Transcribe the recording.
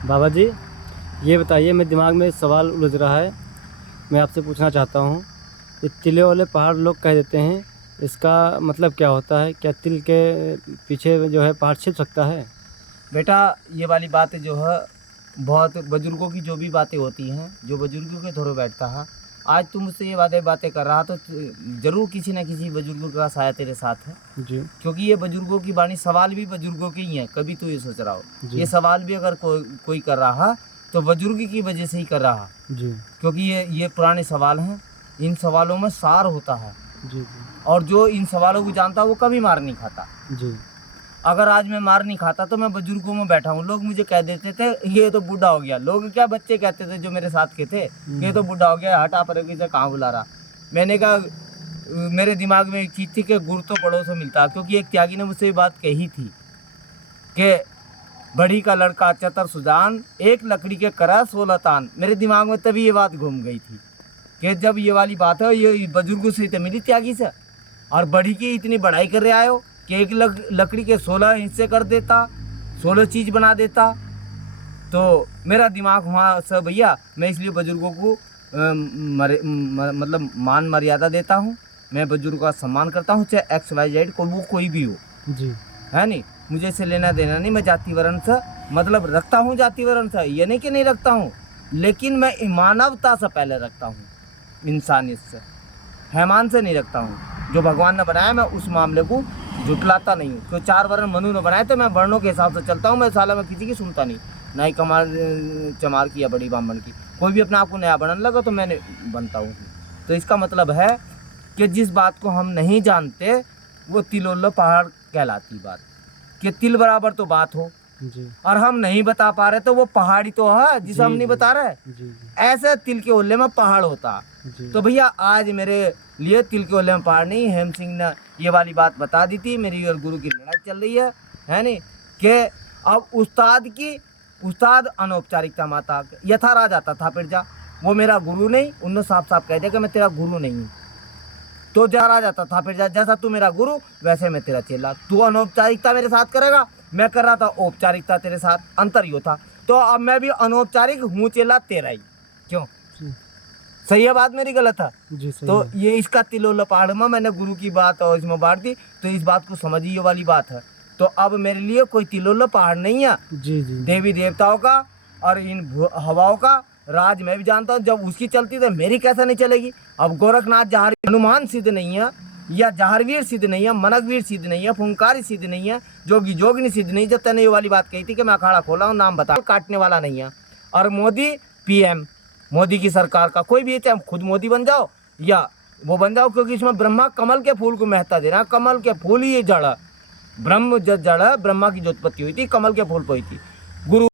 बाबा जी, ये बताइए, मेरे दिमाग में एक सवाल उलझ रहा है। मैं आपसे पूछना चाहता हूँ, ये तिले वाले पहाड़ लोग कह देते हैं, इसका मतलब क्या होता है? क्या तिल के पीछे जो है पहाड़ छिप सकता है? बेटा, ये वाली बातें जो है बहुत बुजुर्गों की जो भी बातें होती हैं, जो बुजुर्गों के धोरे बैठता है। आज तू मुझसे ये बातें कर रहा तो जरूर किसी न किसी बुजुर्ग का साया तेरे साथ है। जी। क्योंकि ये बुजुर्गों की वाणी, सवाल भी बुजुर्गों के ही हैं। कभी तू ये सोच रहा हो, जी। ये सवाल भी अगर कोई कर रहा तो बुजुर्ग की वजह से ही कर रहा। जी। क्योंकि ये पुराने सवाल हैं, इन सवालों में सार होता है। जी। और जो इन सवालों को जानता है वो कभी मार नहीं खाता। जी। अगर आज मैं मार नहीं खाता तो मैं बुजुर्गों में बैठा हूँ। लोग मुझे कह देते थे ये तो बूढ़ा हो गया। लोग क्या, बच्चे कहते थे जो मेरे साथ के थे, ये तो बूढ़ा हो गया, हटा पर से कहाँ बुला रहा। मैंने कहा मेरे दिमाग में एक चीज़ थी कि गुर तो बड़ों से मिलता। क्योंकि एक त्यागी ने मुझसे ये बात कही थी कि बड़ी का लड़का चतर सुजान, एक लकड़ी के करा 16 तान। मेरे दिमाग में तभी ये बात घूम गई थी कि जब ये वाली बात है, ये बुजुर्गों से तो मिली त्यागी से, और बड़ी की इतनी बढ़ाई कर रहे आयो कि एक लकड़ी के 16 हिस्से कर देता, 16 चीज़ बना देता। तो मेरा दिमाग वहाँ से, भैया मैं इसलिए बुजुर्गों को मतलब मान मर्यादा देता हूँ। मैं बुजुर्गों का सम्मान करता हूँ, चाहे XYZ कोई भी हो। जी। है नहीं, मुझे इससे लेना देना नहीं। मैं जाति वर्ण से मतलब रखता हूँ, जाति वर्ण से ये नहीं कि नहीं रखता हूँ, लेकिन मैं मानवता से पहले रखता हूँ, इंसानियत से, हैमान से नहीं रखता हूँ। जो भगवान ने बनाया मैं उस मामले को झुटलाता नहीं हूँ। तो 4 वर्ण मनु ने बनाए, तो मैं वर्णों के हिसाब से चलता हूँ। मैं साला में किसी की सुनता नहीं, ना ही कमाल चमार की या बड़ी ब्राह्मण की। कोई भी अपने आप को नया बनने लगा तो मैंने बनता हूँ। तो इसका मतलब है कि जिस बात को हम नहीं जानते वो तिलोल्लो पहाड़ कहलाती बात। कि तिल बराबर तो बात हो, जी। और हम नहीं बता पा रहे तो वो पहाड़ी तो है जिसे हम नहीं बता रहे। जी। ऐसे तिल के ओल्ले में पहाड़ होता। जी। तो भैया आज मेरे लिए तिल के ओल्ले में पहाड़ नहीं, हेम सिंह ने ये वाली बात बता दी थी। मेरी और गुरु की लड़ाई चल रही है नहीं कि अब उस्ताद अनौपचारिकता माता यथा राज आता था पिरजा। वो मेरा गुरु नहीं, उन्होंने साफ साफ कह दिया कि मैं तेरा गुरु नहीं हूँ। तो जा रहा जाता था फिर जैसा तू मेरा गुरु वैसे मैं तेरा चेला। तू अनौपचारिकता मेरे साथ करेगा, मैं कर रहा था औपचारिकता तेरे साथ, अंतर ही होता। तो अब मैं भी अनौपचारिक हूँ, चेला तेरा ही। क्यों? सही है बात मेरी, गलत है? जी, सही तो है। ये इसका तिलोल्ला पहाड़ में मैंने गुरु की बात और इसमें बांट दी। तो इस बात को समझिए, ये वाली बात है। तो अब मेरे लिए कोई तिलोल्ला पहाड़ नहीं है। जी। जी। देवी देवताओं का और इन हवाओं का राज मैं भी जानता हूँ। जब उसकी चलती तो मेरी कैसे नहीं चलेगी? अब गोरखनाथ जहार हनुमान सिद्ध नहीं है, या जहारवीर सिद्ध नहीं है, मनकवीर सिद्ध नहीं है, फुंकारी सिद्ध नहीं है, जोगी जोगिनी सिद्ध नहीं। जब तैने ये वाली बात कही थी कि मैं अखाड़ा खोला हूँ, नाम बता, काटने वाला नहीं है। और मोदी PM, मोदी की सरकार का कोई भी, चाहे खुद मोदी बन जाओ या वो बन जाओ, क्योंकि इसमें ब्रह्मा कमल के फूल को महत्ता दे रहा। कमल के फूल ही ये जड़ है, ब्रह्म जड़ है। ब्रह्मा की जो उत्पत्ति हुई थी कमल के फूल पर हुई थी। गुरु